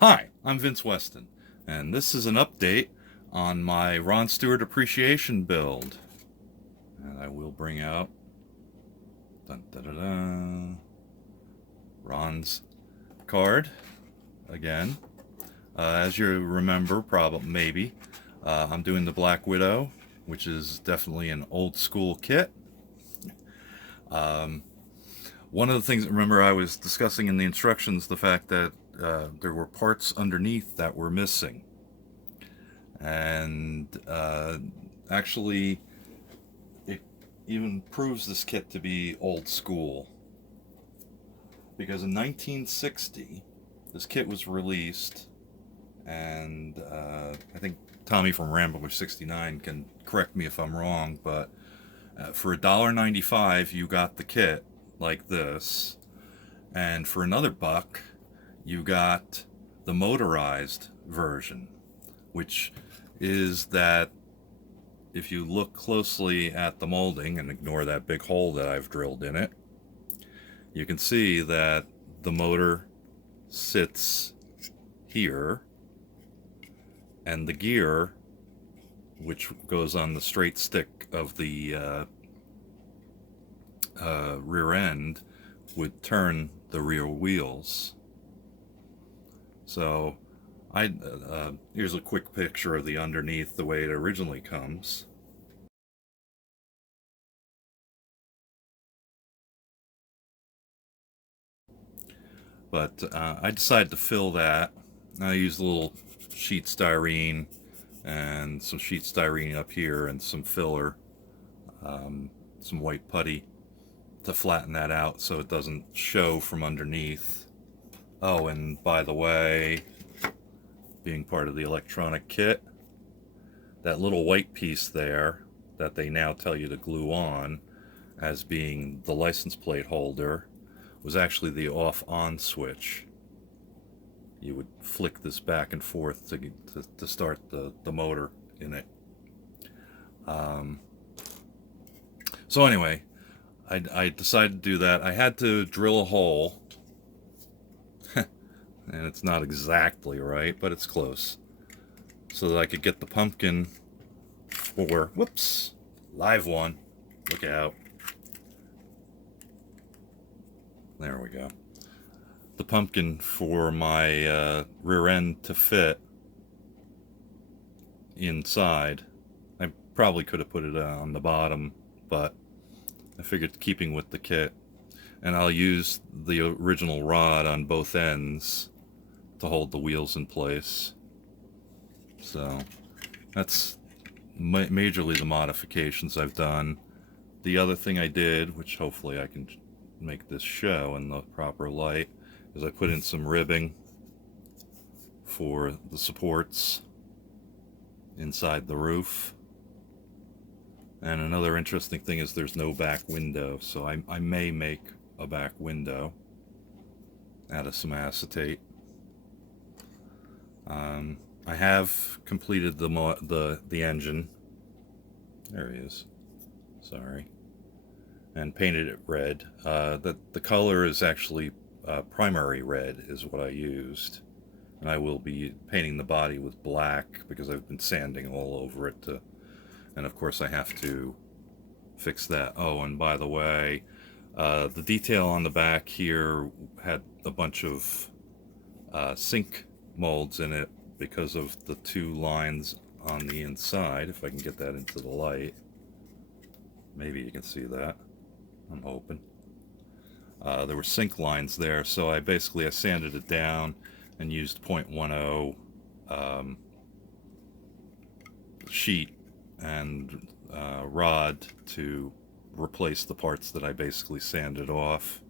Hi, I'm Vince Weston, and this is an update on my Ron Stewart appreciation build. And I will bring out dun, dun, dun, dun, Ron's card again. As you remember, probably maybe, I'm doing the Black Widow, which is definitely an old school kit. Um, One of the things, remember, I was discussing in the instructions the fact that there were parts underneath that were missing. And actually, it even proves this kit to be old school. Because in 1960, this kit was released, and I think Tommy from Rambler 69 can correct me if I'm wrong, but for $1.95, you got the kit like this, and for another buck, you got the motorized version, which is that if you look closely at the molding and ignore that big hole that I've drilled in it, you can see that the motor sits here, and the gear, which goes on the straight stick of the rear end, would turn the rear wheels. So here's a quick picture of the underneath the way it originally comes. But I decided to fill that. I used a little sheet styrene and some sheet styrene up here and some filler, some white putty to flatten that out so it doesn't show from underneath. Oh, and by the way, being part of the electronic kit, that little white piece there that they now tell you to glue on as being the license plate holder was actually the off-on switch. You would flick this back and forth to start the motor in it. Um, so anyway, I decided to do that. I had to drill a hole, and it's not exactly right, but it's close, so that I could get the pumpkin for, whoops, live one. Look out. There we go. The pumpkin for my rear end to fit inside. I probably could have put it on the bottom, but I figured keeping with the kit. And I'll use the original rod on both ends to hold the wheels in place. So that's majorly the modifications I've done. The other thing I did, which hopefully I can make this show in the proper light, is I put in some ribbing for the supports inside the roof. And another interesting thing is there's no back window, so I may make a back window out of some acetate. I have completed the engine. There he is. Sorry. And painted it red. The color is actually primary red is what I used, and I will be painting the body with black because I've been sanding all over it and of course I have to fix that. Oh, and by the way, the detail on the back here had a bunch of sink molds in it because of the two lines on the inside. If I can get that into the light, maybe you can see that. I'm hoping. There were sink lines there, so I sanded it down and used 0.10 sheet and rod to replace the parts that I basically sanded off.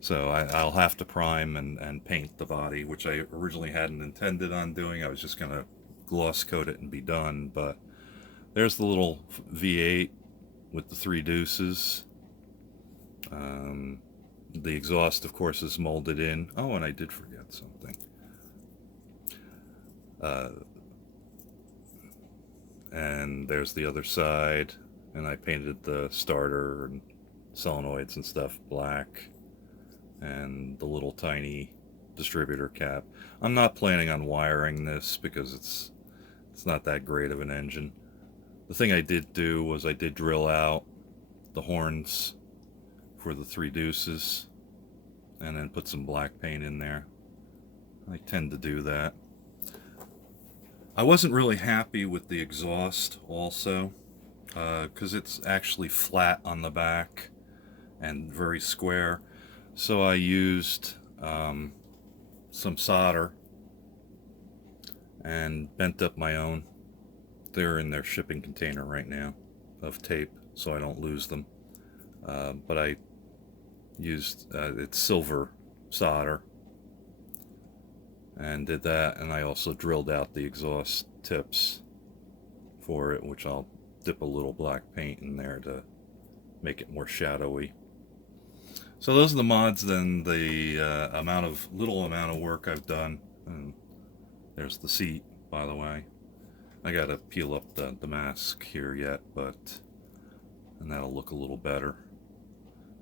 So I'll have to prime and paint the body, which I originally hadn't intended on doing. I was just going to gloss coat it and be done. But there's the little V8 with the three deuces. The exhaust, of course, is molded in. Oh, and I did forget something. And there's the other side. And I painted the starter and solenoids and stuff black. And the little tiny distributor cap. I'm not planning on wiring this because it's not that great of an engine. The thing I did do was I did drill out the horns for the 3 deuces and then put some black paint in there. I tend to do that. I wasn't really happy with the exhaust also, because it's actually flat on the back and very square. So I used some solder and bent up my own. They're in their shipping container right now of tape, so I don't lose them. But I used it's silver solder and did that, and I also drilled out the exhaust tips for it, which I'll dip a little black paint in there to make it more shadowy. So those are the mods, then the little amount of work I've done. And there's the seat, by the way. I gotta peel up the mask here yet, and that'll look a little better.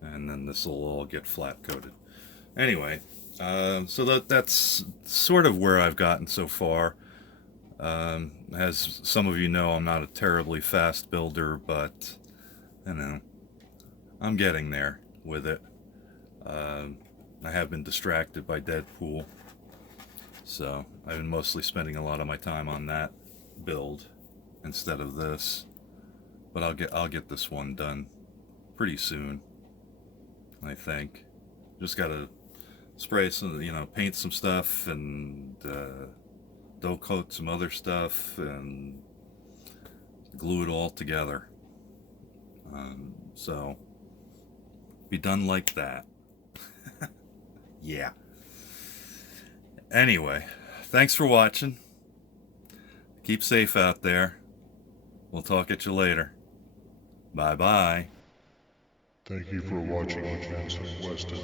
And then this will all get flat coated. Anyway, so that's sort of where I've gotten so far. As some of you know, I'm not a terribly fast builder, but you know, I'm getting there with it. I have been distracted by Deadpool, so I've been mostly spending a lot of my time on that build instead of this. But I'll get this one done pretty soon, I think. Just gotta spray some, paint some stuff and dough coat some other stuff and glue it all together. So be done like that. Yeah. Anyway, thanks for watching. Keep safe out there. We'll talk at you later. Bye bye. Thank you for watching Handsome Weston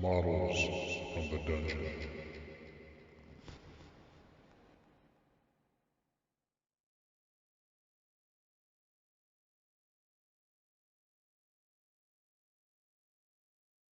Models from the Dungeon.